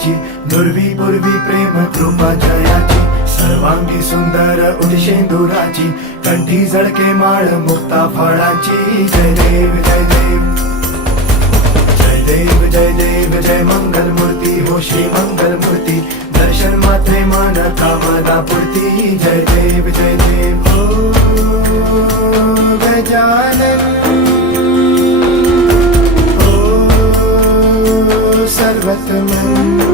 जयाची, नुरवी पूर्वी प्रेम कृपा जयाची, सर्वांगी सुंदर उदिशेंदुराची, कंठी जळके माळ मुक्ता फळाची. जय देव जय देव जय देव जय देव जय मंगल मूर्ती हो श्री मंगल मूर्ती, दर्शन मात्रे मन कामना पूर्ती. जय देव जय देव ओ गजानन ओ सर्वतमन